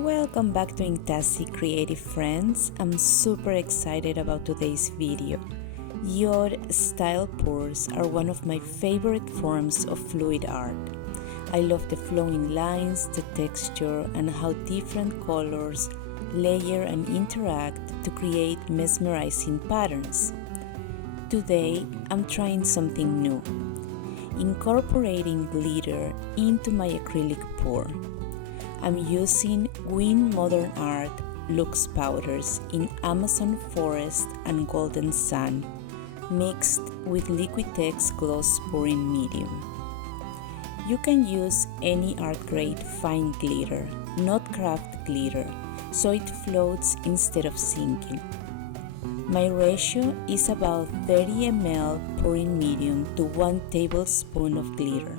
Welcome back to Inktastic Creative Friends. I'm super excited about today's video. Geode-style pours are one of my favorite forms of fluid art. I love the flowing lines, the texture, and how different colors layer and interact to create mesmerizing patterns. Today, I'm trying something new, incorporating glitter into my acrylic pour. I'm using Win Modern Art Luxe Powders in Amazon Forest and Golden Sun, mixed with Liquitex Gloss Pouring Medium. You can use any art-grade fine glitter, not craft glitter, so it floats instead of sinking. My ratio is about 30 ml pouring medium to 1 tablespoon of glitter,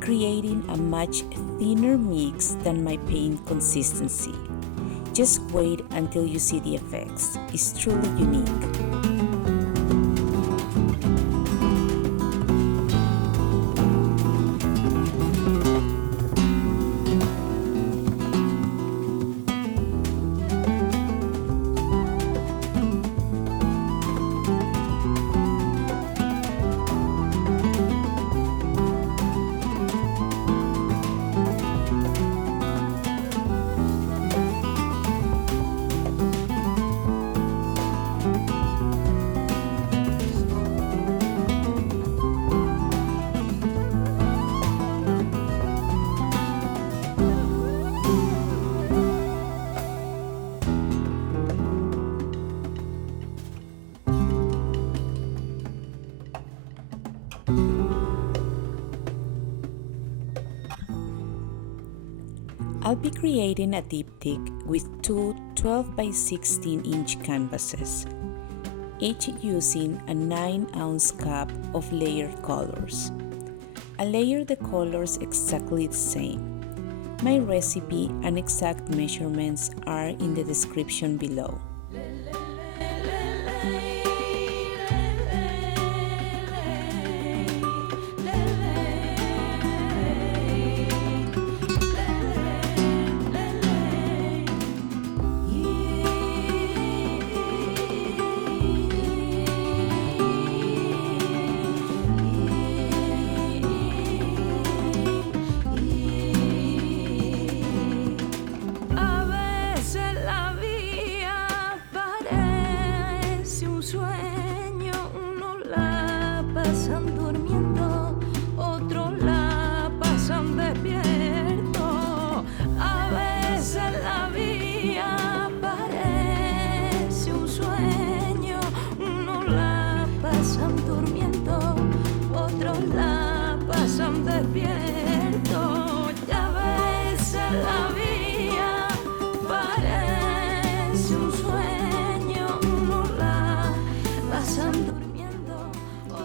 creating a much thinner mix than my paint consistency. Just wait until you see the effects. It's truly unique. I'll be creating a diptych with two 12 by 16 inch canvases, each using a 9-ounce cup of layered colors. I layer the colors exactly the same. My recipe and exact measurements are in the description below.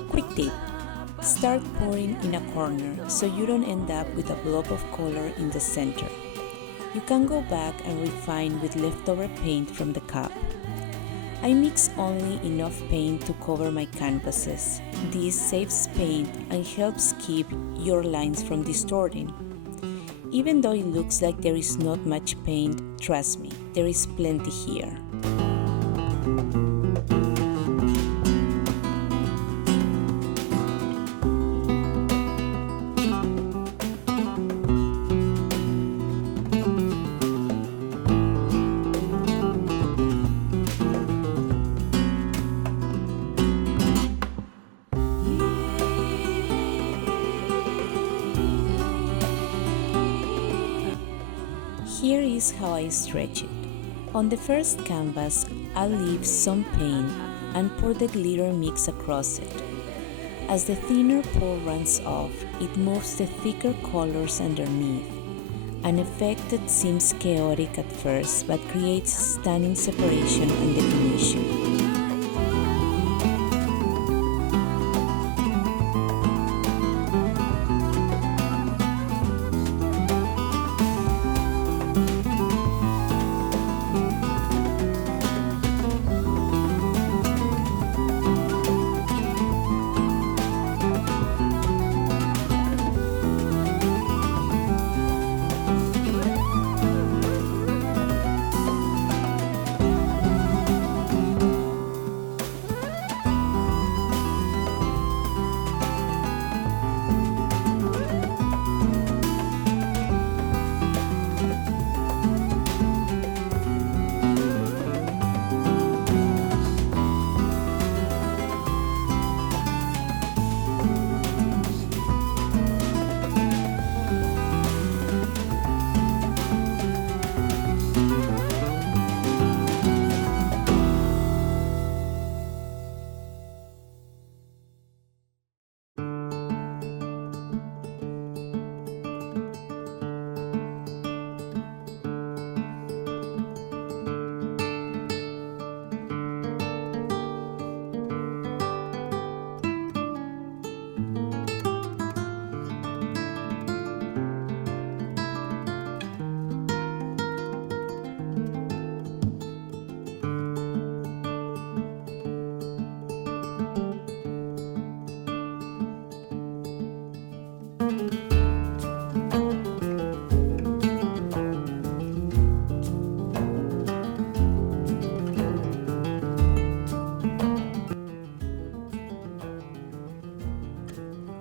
Quick tip: start pouring in a corner so you don't end up with a blob of color in the center. You can go back and refine with leftover paint from the cup. I mix only enough paint to cover my canvases. This saves paint and helps keep your lines from distorting. Even though it looks like there is not much paint, trust me, there is plenty here. Here is how I stretch it. On the first canvas, I'll leave some paint and pour the glitter mix across it. As the thinner pour runs off, it moves the thicker colors underneath, an effect that seems chaotic at first but creates stunning separation and definition.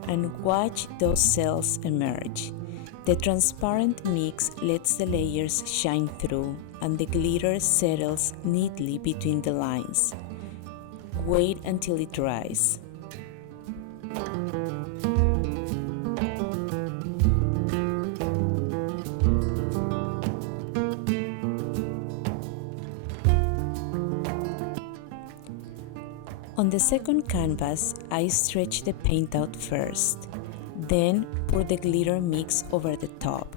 And watch those cells emerge. The transparent mix lets the layers shine through and the glitter settles neatly between the lines. Wait until it dries. On the second canvas, I stretch the paint out first, then pour the glitter mix over the top.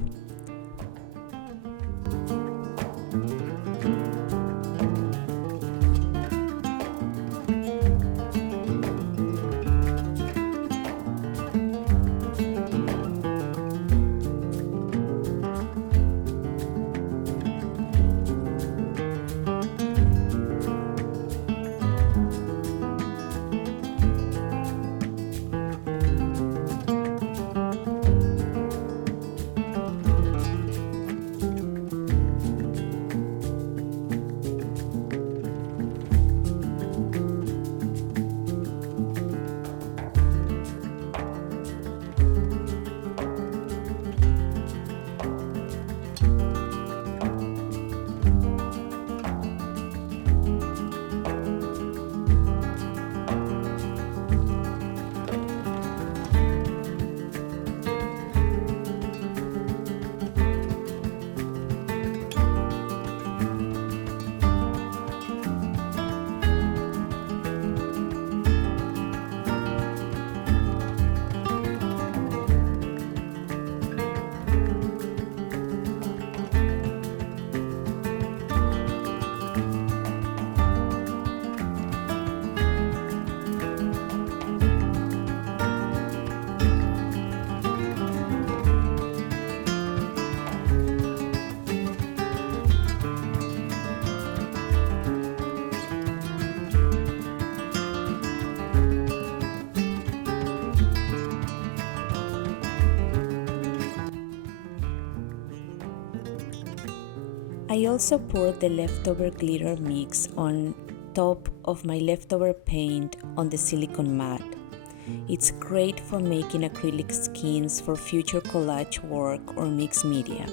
I also poured the leftover glitter mix on top of my leftover paint on the silicone mat. It's great for making acrylic skins for future collage work or mixed media.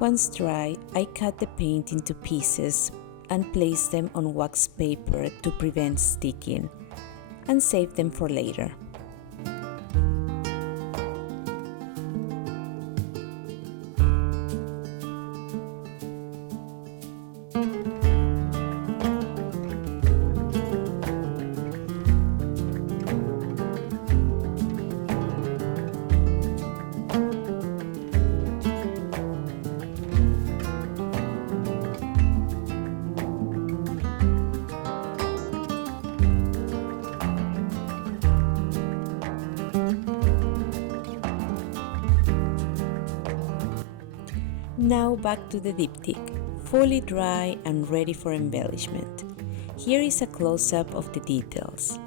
Once dry, I cut the paint into pieces and place them on wax paper to prevent sticking, and save them for later. Now back to the diptych, fully dry and ready for embellishment. Here is a close-up of the details.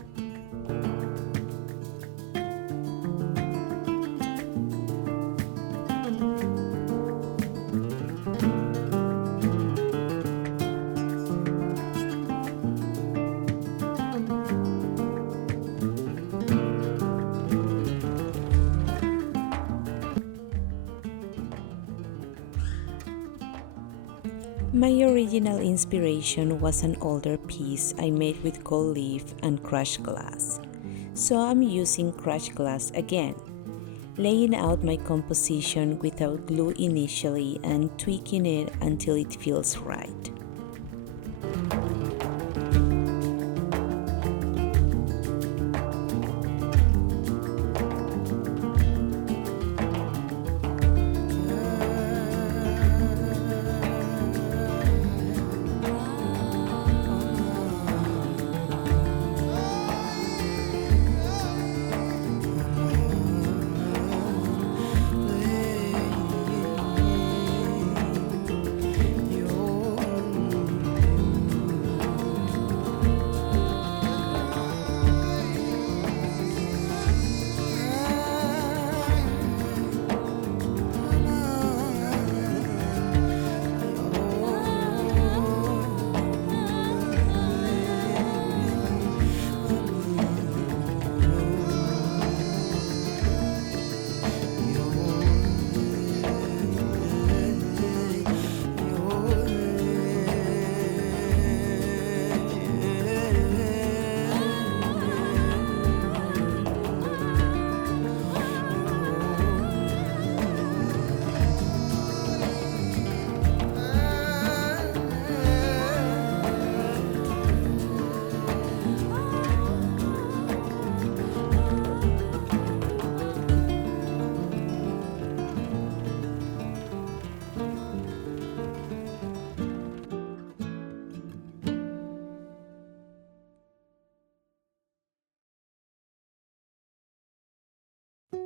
My original inspiration was an older piece I made with gold leaf and crushed glass, so I'm using crushed glass again, laying out my composition without glue initially and tweaking it until it feels right. A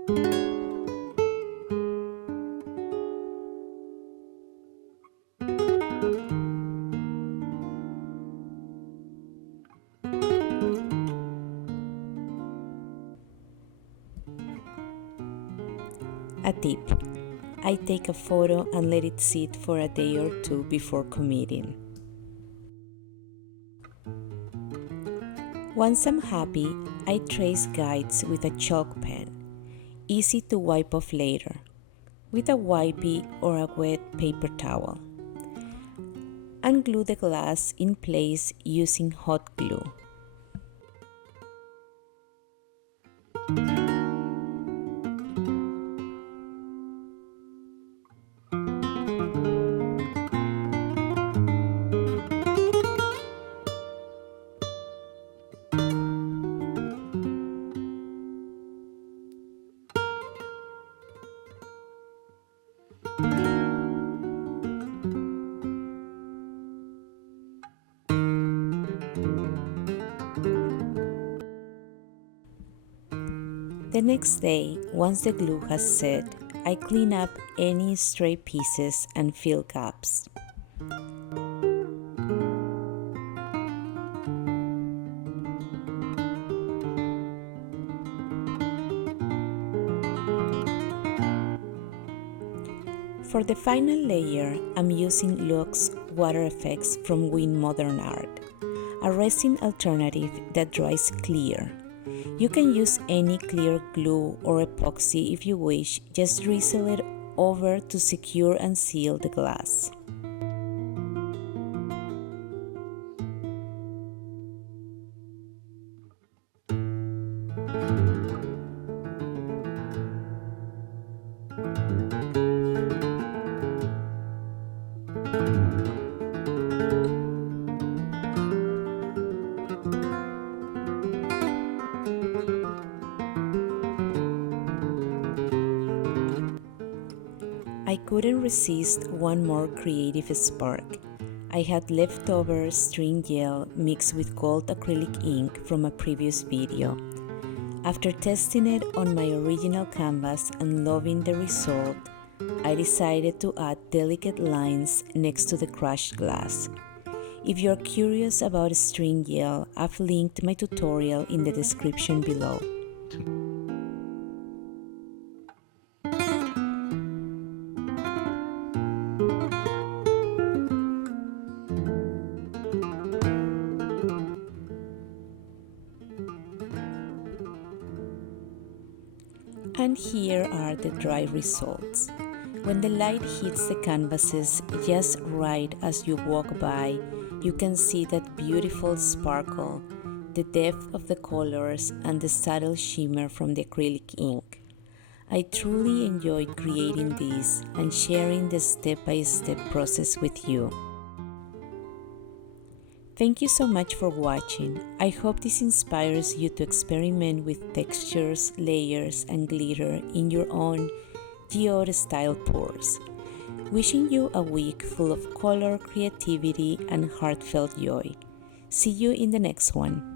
tip: I take a photo and let it sit for a day or two before committing. Once I'm happy, I trace guides with a chalk pen, easy to wipe off later, with a wipey or a wet paper towel, and glue the glass in place using hot glue. The next day, once the glue has set, I clean up any stray pieces and fill gaps. For the final layer, I'm using Luxe Water Fx from Win Modern Art, a resin alternative that dries clear. You can use any clear glue or epoxy if you wish, just drizzle it over to secure and seal the glass. I couldn't resist one more creative spark. I had leftover string gel mixed with gold acrylic ink from a previous video. After testing it on my original canvas and loving the result, I decided to add delicate lines next to the crushed glass. If you're curious about string gel, I've linked my tutorial in the description below. And here are the dry results. When the light hits the canvases just right as you walk by, you can see that beautiful sparkle, the depth of the colors, and the subtle shimmer from the acrylic ink. I truly enjoyed creating this and sharing the step-by-step process with you. Thank you so much for watching. I hope this inspires you to experiment with textures, layers, and glitter in your own geode-style pours. Wishing you a week full of color, creativity, and heartfelt joy. See you in the next one.